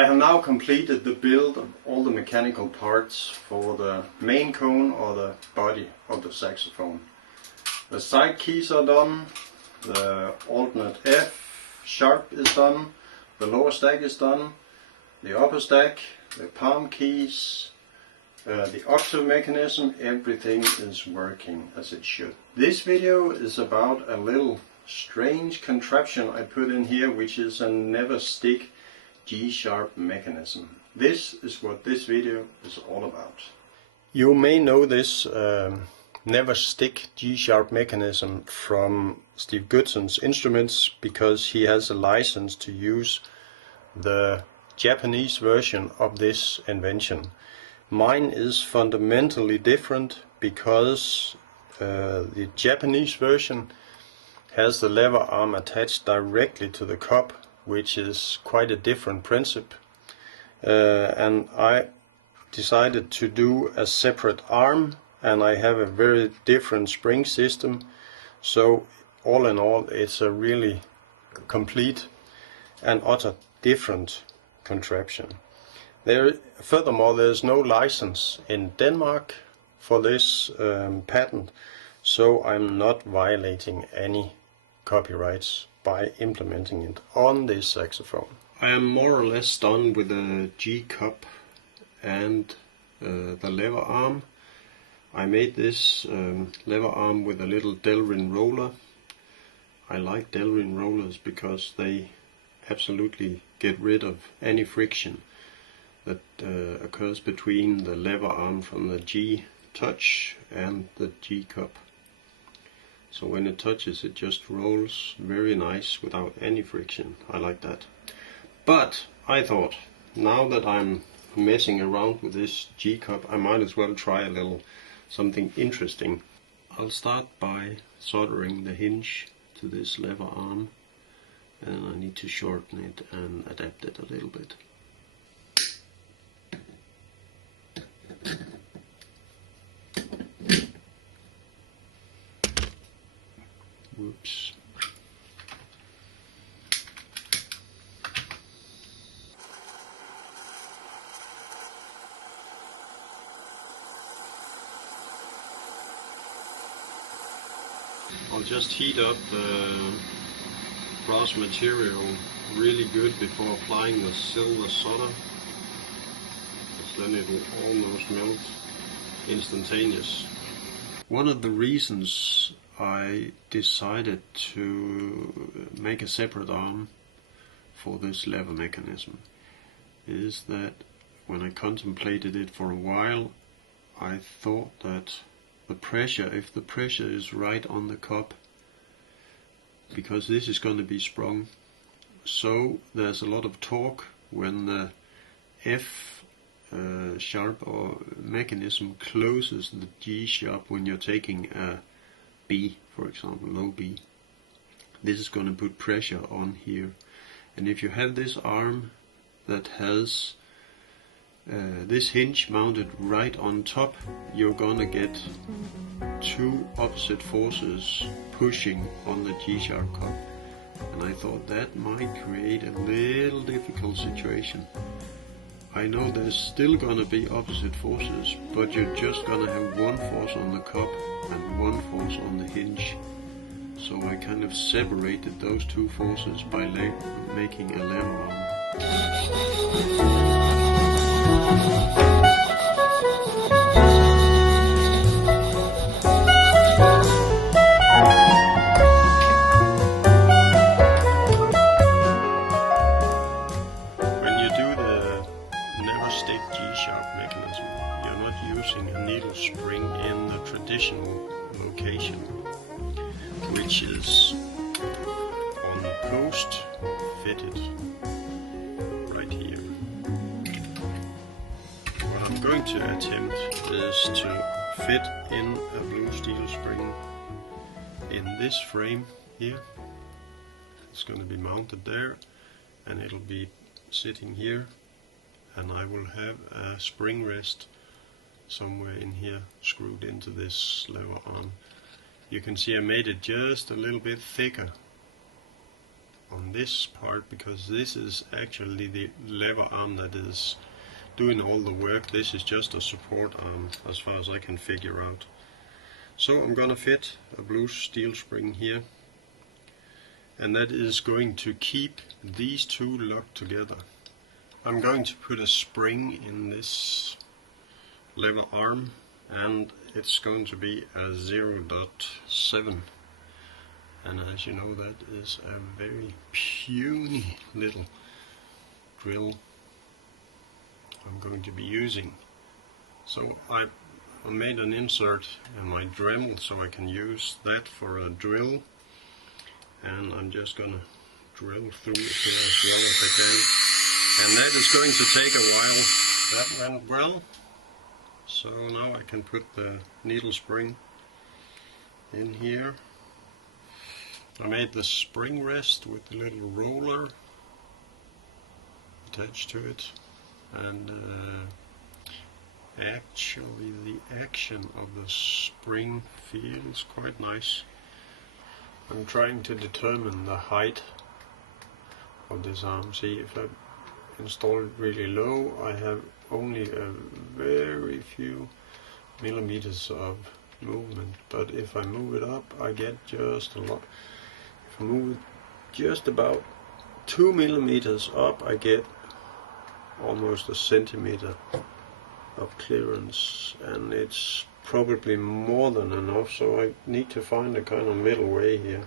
I have now completed the build of all the mechanical parts for the main cone or the body of the saxophone. The side keys are done, the alternate F sharp is done, the lower stack is done, the upper stack, the palm keys, the octave mechanism, everything is working as it should. This video is about a little strange contraption I put in here, which is a never stick G-sharp mechanism. This is what this video is all about. You may know this never stick G-sharp mechanism from Steve Goodson's instruments because he has a license to use the Japanese version of this invention. Mine is fundamentally different because the Japanese version has the lever arm attached directly to the cup, which is quite a different principle, and I decided to do a separate arm, and I have a very different spring system, so all in all it's a really complete and utter different contraption. Furthermore, there's no license in Denmark for this patent, so I'm not violating any copyrights by implementing it on this saxophone. I am more or less done with the G cup and the lever arm. I made this lever arm with a little Delrin roller. I like Delrin rollers because they absolutely get rid of any friction that occurs between the lever arm from the G touch and the G cup. So when it touches, it just rolls very nice without any friction. I like that. But I thought, now that I'm messing around with this G cup, I might as well try a little something interesting. I'll start by soldering the hinge to this lever arm, and I need to shorten it and adapt it a little bit. Whoops. I'll just heat up the brass material really good before applying the silver solder, because then it will almost melt instantaneous. One of the reasons I decided to make a separate arm for this lever mechanism is that when I contemplated it for a while, I thought that the pressure, if the pressure is right on the cup, because this is going to be sprung, so there's a lot of torque when the F sharp or mechanism closes the G sharp when you're taking a B, for example, low B. This is going to put pressure on here, and if you have this arm that has this hinge mounted right on top, you're gonna get two opposite forces pushing on the G sharp cup, and I thought that might create a little difficult situation. I know there's still gonna be opposite forces, but you're just gonna have one force on the cup and one force on the hinge. So I kind of separated those two forces by making a lever arm. When you do the never stick G-sharp mechanism, you're not using a needle spring in the traditional location, which is on the post fitted right here. What I'm going to attempt is to fit in a blue steel spring in this frame here. It's going to be mounted there, and it'll be sitting here, and I will have a spring rest somewhere in here screwed into this lever arm. You can see I made it just a little bit thicker on this part, because this is actually the lever arm that is doing all the work. This is just a support arm as far as I can figure out. So I'm gonna fit a blue steel spring here, and that is going to keep these two locked together. I'm going to put a spring in this lever arm, and it's going to be a 0.7, and as you know, that is a very puny little drill I'm going to be using. So I made an insert in my Dremel so I can use that for a drill, and I'm just gonna drill through it here as well as I can, and that is going to take a while. That went well, so now I can put the needle spring in here. I made the spring rest with the little roller attached to it, and actually the action of the spring feels quite nice. I'm trying to determine the height of this arm. See, if I install it really low, I have only a very few millimeters of movement, but if I move it up, I get just a lot. If I move it just about 2 millimeters up, I get almost a centimeter of clearance, and it's probably more than enough, so I need to find a kind of middle way here.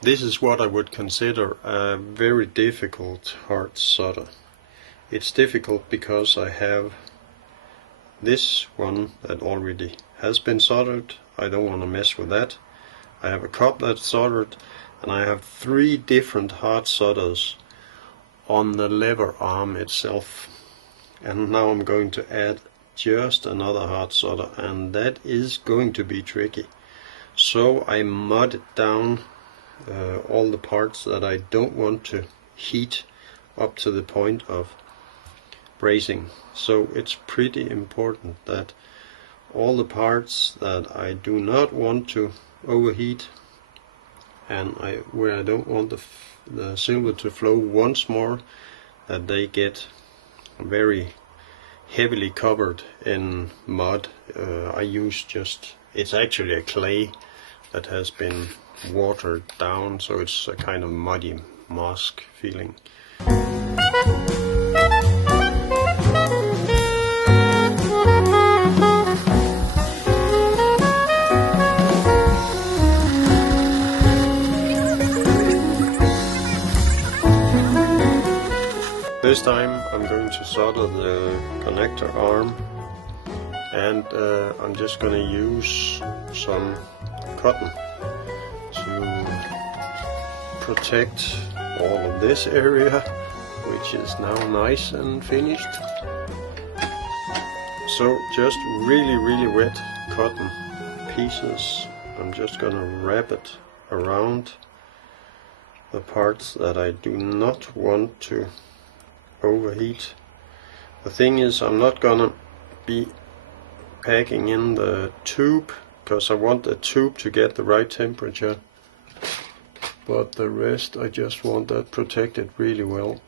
This is what I would consider a very difficult hard solder. It's difficult because I have this one that already has been soldered. I don't want to mess with that. I have a cup that's soldered, and I have 3 different hard solders on the lever arm itself, and now I'm going to add just another hard solder, and that is going to be tricky. So I mudded down all the parts that I don't want to heat up to the point of brazing. So it's pretty important that all the parts that I do not want to overheat, and where I don't want the silver to flow once more, that they get very heavily covered in mud. I use it's actually a clay that has been watered down, so it's a kind of muddy musk feeling. This time I'm going to solder the connector arm, and I'm just going to use some cotton to protect all of this area, which is now nice and finished. So just really wet cotton pieces. I'm just going to wrap it around the parts that I do not want to overheat. The thing is, I'm not gonna be packing in the tube, because I want the tube to get the right temperature, but the rest I just want that protected really well.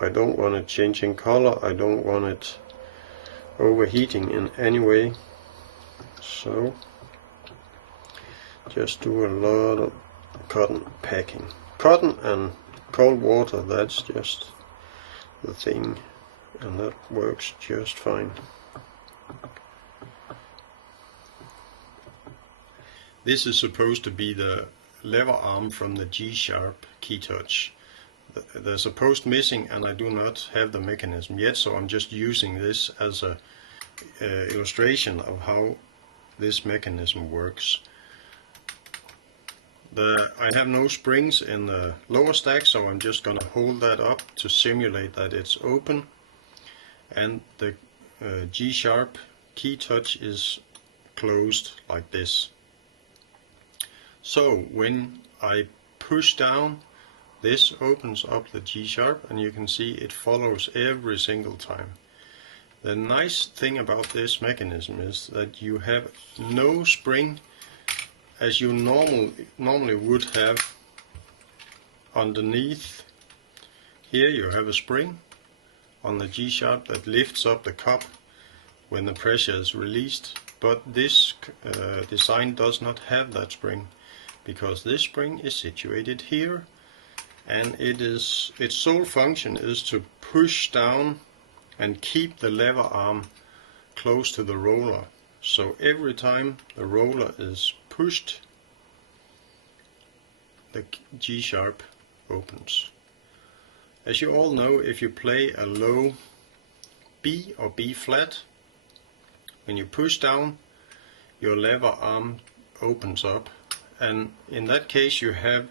I don't want it changing color, I don't want it overheating in any way, so just do a lot of cotton packing. Cotton and cold water, that's just the thing, and that works just fine. This is supposed to be the lever arm from the G-sharp key touch. There's a post missing, and I do not have the mechanism yet, so I'm just using this as a illustration of how this mechanism works. I have no springs in the lower stack, so I'm just going to hold that up to simulate that it's open, and the G-sharp key touch is closed like this. So when I push down, this opens up the G-sharp, and you can see it follows every single time. The nice thing about this mechanism is that you have no spring as you normally would have underneath here you have a spring on the G sharp that lifts up the cup when the pressure is released, but this design does not have that spring, because this spring is situated here, and its sole function is to push down and keep the lever arm close to the roller. So every time the roller is pushed, the G sharp opens. As you all know, if you play a low B or B flat, when you push down, your lever arm opens up, and in that case you have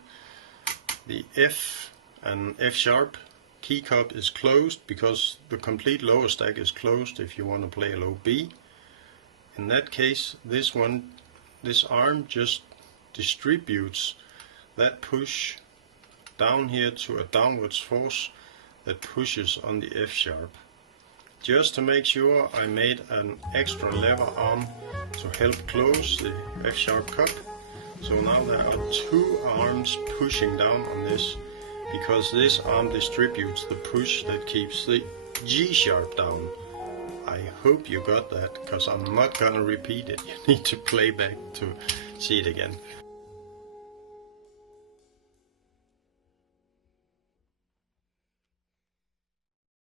the F and F sharp key cup is closed, because the complete lower stack is closed if you want to play a low B. In that case, this arm just distributes that push down here to a downwards force that pushes on the F sharp. Just to make sure, I made an extra lever arm to help close the F sharp cup. So now there are two arms pushing down on this, because this arm distributes the push that keeps the G sharp down. I hope you got that, because I'm not gonna repeat it. You need to play back to see it again.